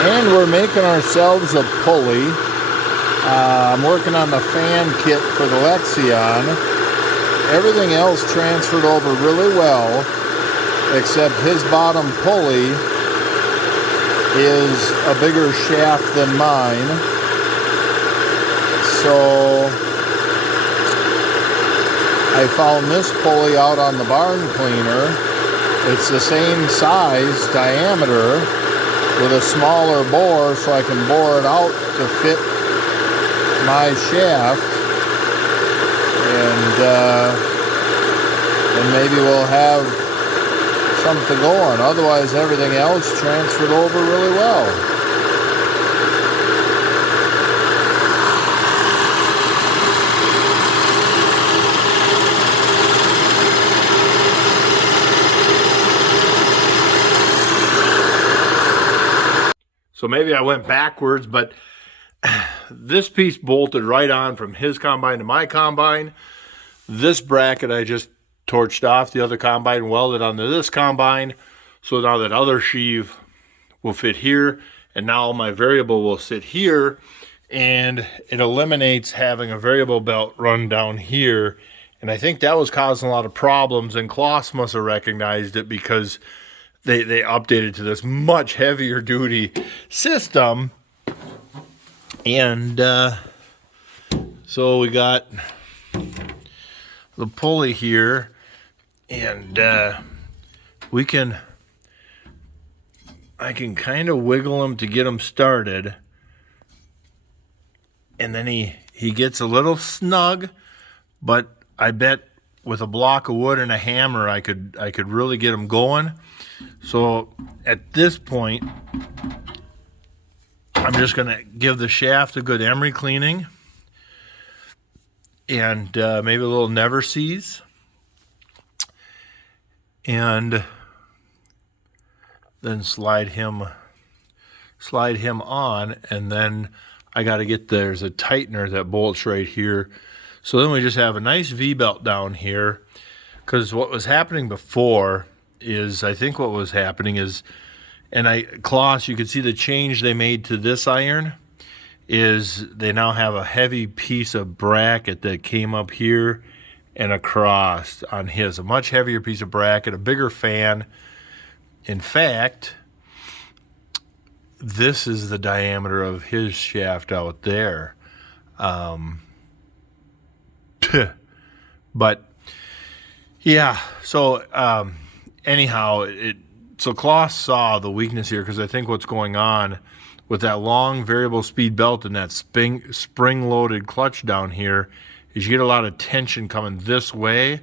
And we're making ourselves a pulley. I'm working on the fan kit for the Lexion. Everything else transferred over really well, except his bottom pulley is a bigger shaft than mine. So I found this pulley out on the barn cleaner. It's the same size, diameter, with a smaller bore, so I can bore it out to fit my shaft. And maybe we'll have something going. Otherwise, everything else transferred over really well. So maybe I went backwards, but this piece bolted right on from his combine to my combine. This bracket I just torched off the other combine and welded onto this combine. So now that other sheave will fit here, and now my variable will sit here, and it eliminates having a variable belt run down here. And I think that was causing a lot of problems, and Kloss must have recognized it because they updated to this much heavier duty system. And so we got the pulley here, and I can kind of wiggle him to get him started, and then he gets a little snug, but I bet with a block of wood and a hammer I could really get him going. So at this point, I'm just going to give the shaft a good emery cleaning, and maybe a little never sees, and then slide him on. And then I got to get, there's a tightener that bolts right here. So then we just have a nice V-belt down here, because what was happening before is, I think what was happening is, and Kloss, you can see the change they made to this iron is they now have a heavy piece of bracket that came up here and across on his, a much heavier piece of bracket, a bigger fan. In fact, this is the diameter of his shaft out there. But yeah, so anyhow, so Kloss saw the weakness here, because I think what's going on with that long variable speed belt and that spring-loaded clutch down here is you get a lot of tension coming this way,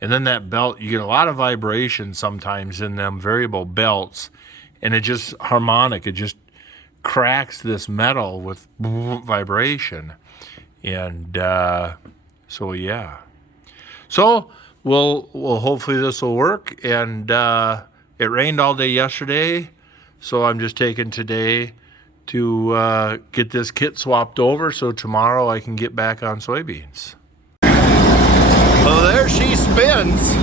and then that belt, you get a lot of vibration sometimes in them variable belts, and it just harmonic, it just cracks this metal with vibration. And so yeah, so we'll hopefully this will work. And it rained all day yesterday, so I'm just taking today to get this kit swapped over, so tomorrow I can get back on soybeans. Well, there she spins.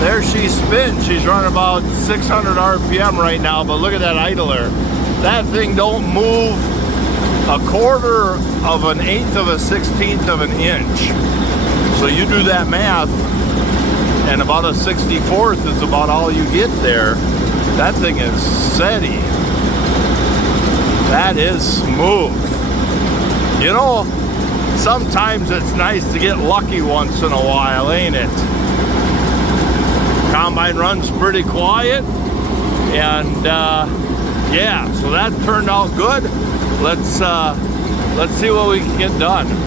There she spins. She's running about 600 RPM right now, but look at that idler. That thing don't move a quarter of an eighth of a 16th of an inch. So you do that math, and about a 64th is about all you get there. That thing is steady. That is smooth. You know, sometimes it's nice to get lucky once in a while, ain't it? Combine runs pretty quiet, and yeah, so that turned out good. Let's see what we can get done.